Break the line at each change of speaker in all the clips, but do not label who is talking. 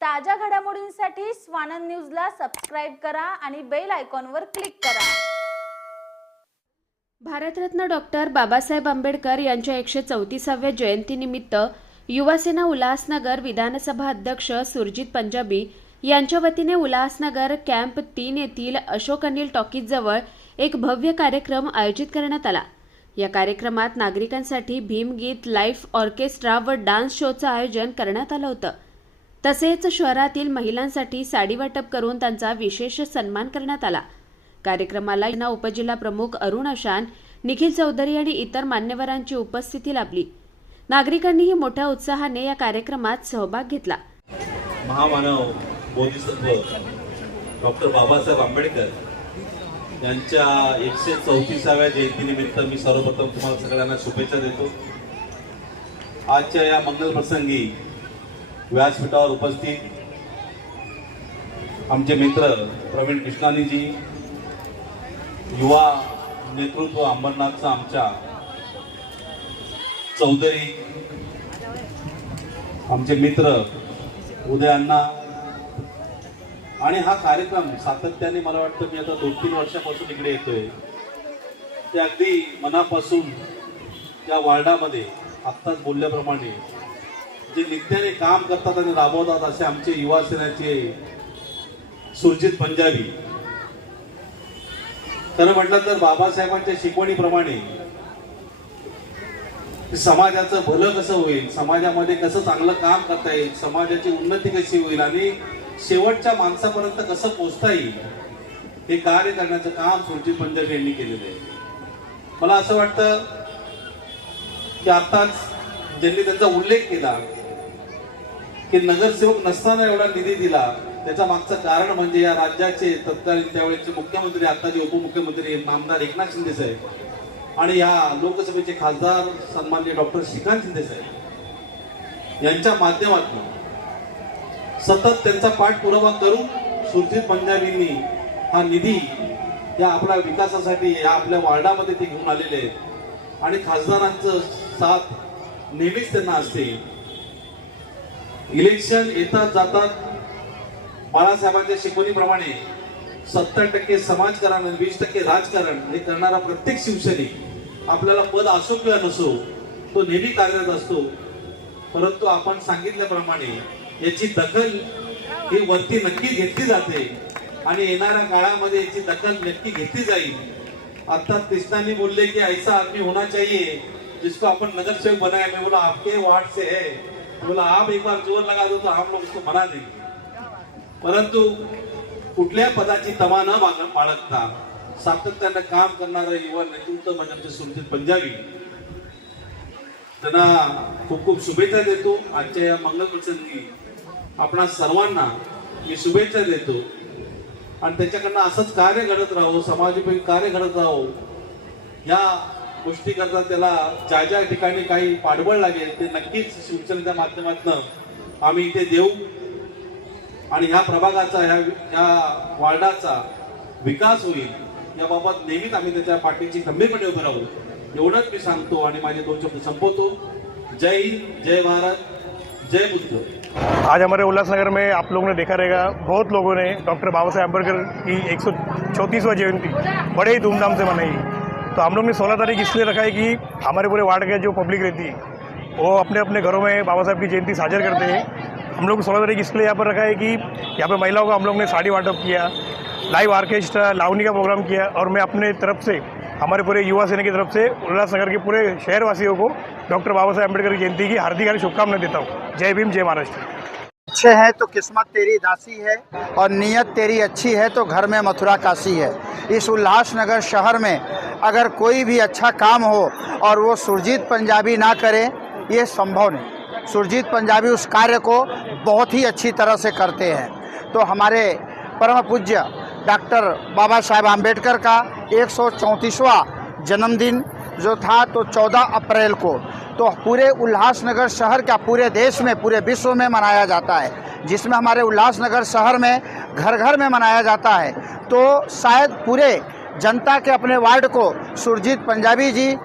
ताज्या घडामोडींसाठी स्वानंद न्यूजला सबस्क्राईब करा आणि बेल आयकॉनवर क्लिक करा.
भारतरत्न डॉक्टर बाबासाहेब आंबेडकर यांच्या एकशे चौतीसाव्या जयंतीनिमित्त युवासेना उल्हासनगर विधानसभा अध्यक्ष सुरजित पंजाबी यांच्या वतीने उल्हासनगर कॅम्प तीन येथील अशोक अनिल टॉकीजजवळ एक भव्य कार्यक्रम आयोजित करण्यात आला. या कार्यक्रमात नागरिकांसाठी भीमगीत लाईफ ऑर्केस्ट्रा व डान्स शोचं आयोजन करण्यात आलं होतं. तसेच शहरातील महिलांसाठी साडी वाटप करून त्यांचा विशेष सन्मान करण्यात आला. कार्यक्रमाला ना उपजिल्हा प्रमुख अरुण अशान निखिल चौधरी आणि इतर मान्यवरांची उपस्थिती लाभली. नागरिकांनीही मोठ्या उत्साहाने या कार्यक्रमात सहभाग घेतला.
महामानव बोधिसत्व डॉक्टर बाबासाहेब आंबेडकर यांच्या एकशे चौतीसाव्या जयंतीनिमित्त मी सर्वप्रथम तुम्हाला सगळ्यांना शुभेच्छा देतो. आजच्या या मंगल प्रसंगी व्यासपीठावर उपस्थित आमचे मित्र प्रवीण कृष्णानीजी युवा नेतृत्व अंबरनाथचं आमच्या चौधरी आमचे मित्र उदय आणि हा कार्यक्रम सातत्याने मला वाटतं मी आता दोन तीन वर्षापासून इकडे येतोय. ते अगदी मनापासून त्या वार्डामध्ये आत्ताच बोलल्याप्रमाणे जे नित्याने काम करतात आणि राबवतात असे आमचे युवासेनाचे सुरजित पंजाबी. खरं म्हटलं तर बाबासाहेबांच्या शिकवणीप्रमाणे समाजाचं भलं कसं होईल समाजामध्ये कसं चांगलं काम करता येईल समाजाची उन्नती कशी होईल आणि शेवटच्या माणसापर्यंत कसं पोचता येईल हे कार्य करण्याचं काम सुरजित पंजाबी यांनी केलेलं आहे. मला असं वाटतं की आताच ज्यांनी त्यांचा उल्लेख केला की नगरसेवक नसताना एवढा निधी दिला. त्याच्या मागचं कारण म्हणजे या राज्याचे तत्कालीन त्यावेळेचे मुख्यमंत्री आताचे उपमुख्यमंत्री नामदार एकनाथ शिंदे साहेब आणि या लोकसभेचे खासदार सन्माननीय डॉक्टर श्रीकांत शिंदे साहेब यांच्या माध्यमातून सतत त्यांचा पाठपुरावा करून सुरजित पंजाबींनी हा निधी या आपल्या विकासासाठी या आपल्या वार्डामध्ये ते घेऊन आलेले आहेत. आणि खासदारांचं साथ नेहमीच त्यांना असते. इलेक्शन येतात जातात बाळासाहेबांच्या शिकवणीप्रमाणे सत्तर टक्के समाजकारण आणि वीस टक्के राजकारण हे करणारा प्रत्येक शिवसैनिक आपल्याला पद असो किंवा नसो तो नेहमी कार्यरत असतो. परंतु आपण सांगितल्याप्रमाणे याची दखल ही वरती नक्की घेतली जाते आणि येणाऱ्या काळामध्ये याची दखल नक्की घेतली जाईल. आता कृष्णाने बोलले की ऐसा आदमी होना चाहिए जिसको आपण नगरसेवक सेवक बनाए मैं बोला आपके वार्ड से है. बोला आप एक बार जोर लगा दो तो हम लोग उसको बना देंगे। परंतु कुठल्या पदाची तमा न बाळगता सातत्यानं काम करणारं युवा नेतृत्व म्हणजे आमचे पंजाबी. त्यांना खूप खूप शुभेच्छा देतो. आजच्या या मंगल प्रसंगी आपणा सर्वांना मी शुभेच्छा देतो. आणि त्याच्याकडनं असंच कार्य घडत राहो समाजोपयोगी कार्य घडत राहो. या गोष्टी करता त्याला ज्या ज्या ठिकाणी काही पाठबळ लागेल ते नक्कीच शिवसेनेच्या माध्यमातून आम्ही इथे देऊ. आणि ह्या प्रभागाचा ह्या ह्या वार्डाचा विकास होईल याबाबत नेहमीच आम्ही त्याच्या पाठीची खंबीरपणे उभे राहू. एवढंच मी सांगतो आणि माझे दोन शब्द संपवतो. जय हिंद जय भारत जय बुद्ध.
आज हमारे उल्लासनगर में आप लोगों ने देखा रहेगा बहुत लोगों ने डॉक्टर बाबा साहेब अम्बेडकर की एक सौ जयंती बड़े ही धूमधाम से मनाई। तो हम लोग ने सोलह तारीख इसलिए रखा है कि हमारे पूरे वार्ड के जो पब्लिक रहती है, वो अपने अपने घरों में बाबा साहब की जयंती साझा करते हैं। हम लोग सोलह तारीख इसलिए यहाँ पर रखा है कि यहाँ पर महिलाओं को हम लोग ने साड़ी वाटप किया, लाइव ऑर्केस्ट्रा, लावनी का प्रोग्राम किया और मैं अपने तरफ़ से, हमारे पूरे युवा सेना की तरफ़ से उल्लासनगर के पूरे शहरवासियों को डॉक्टर बाबा साहेब अंबेडकर की जयंती की हार्दिक हार्दिक शुभकामनाएँ देता हूँ। जय भीम, जय महाराष्ट्र।
अच्छे हैं तो किस्मत तेरी दासी है और नीयत तेरी अच्छी है तो घर में मथुरा काशी है। इस उल्लासनगर शहर में अगर कोई भी अच्छा काम हो और वो सुरजीत पंजाबी ना करे, ये संभव नहीं। सुरजीत पंजाबी उस कार्य को बहुत ही अच्छी तरह से करते हैं। तो हमारे परम पूज्य डॉक्टर बाबा साहेब आम्बेडकर का एक जन्मदिन जो था तो 14 अप्रैल को तो पूरे उल्लासनगर शहर का पूरे देश में, पूरे विश्व में मनाया जाता है, जिसमें हमारे उल्लासनगर शहर में घर घर में मनाया जाता है। तो शायद पूरे जनता के अपने वार्ड को सुरजीत पंजाबी जी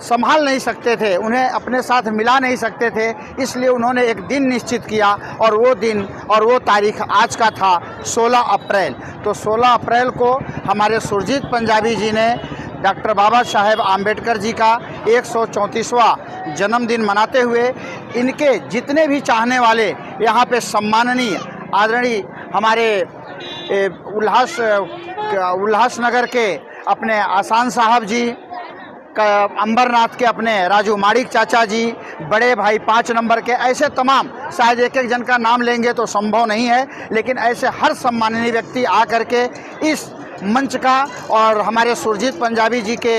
संभाल नहीं सकते थे, उन्हें अपने साथ मिला नहीं सकते थे, इसलिए उन्होंने एक दिन निश्चित किया और वो दिन और वो तारीख आज का था 16 अप्रैल। तो 16 अप्रैल को हमारे सुरजीत पंजाबी जी ने डॉक्टर बाबा साहेब आम्बेडकर जी का एक जन्मदिन मनाते हुए इनके जितने भी चाहने वाले यहाँ पे सम्माननीय आदरणीय हमारे ए, उल्लास उल्लासनगर के अपने आसान साहब जी अंबरनाथ के अपने राजू माड़िक चाचा जी बड़े भाई पाँच नंबर के ऐसे तमाम शायद एक एक जन का नाम लेंगे तो संभव नहीं है लेकिन ऐसे हर सम्माननीय व्यक्ति आ करके इस मंच का और हमारे सुरजीत पंजाबी जी के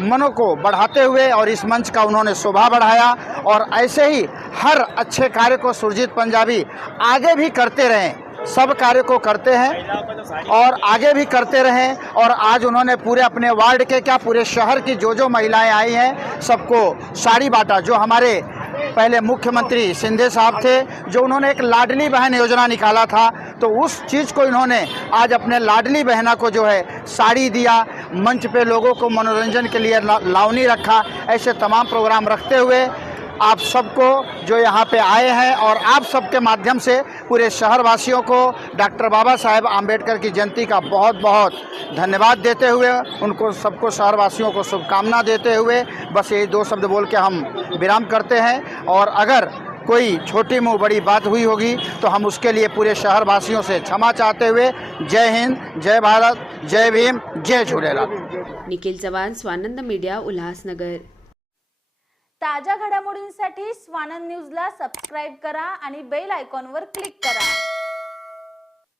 मनों को बढ़ाते हुए और इस मंच का उन्होंने शोभा बढ़ाया और ऐसे ही हर अच्छे कार्य को सुरजीत पंजाबी आगे भी करते रहें। सब कार्य को करते हैं और आगे भी करते रहें और आज उन्होंने पूरे अपने वार्ड के, क्या पूरे शहर की जो जो महिलाएँ आई हैं, सबको साड़ी बांटा। जो हमारे पहले मुख्यमंत्री सिंधे साहब थे, जो उन्होंने एक लाडली बहन योजना निकाला था तो उस चीज़ को इन्होंने आज अपने लाडली बहना को जो है साड़ी दिया मंच पे लोगों को मनोरंजन के लिए लावनी रखा, ऐसे तमाम प्रोग्राम रखते हुए आप सबको जो यहाँ पे आए हैं और आप सबके माध्यम से पूरे शहरवासियों को डॉक्टर बाबा साहेब आम्बेडकर की जयंती का बहुत बहुत धन्यवाद देते हुए, उनको सबको शहरवासियों को शुभकामना देते हुए बस ये दो शब्द बोल के हम विराम करते हैं। और अगर कोई छोटी मुँह बड़ी बात हुई होगी तो हम उसके लिए पूरे शहरवासियों से क्षमा चाहते हुए जय हिंद जय भारत जय भीम जय झूलेलाल।
निखिल चव्हाण स्वानंद मीडिया उल्हासनगर।
ताज्या घडामोडींसाठी स्वानंद न्यूजला सबस्क्राईब करा आणि बेल आयकॉनवर क्लिक करा.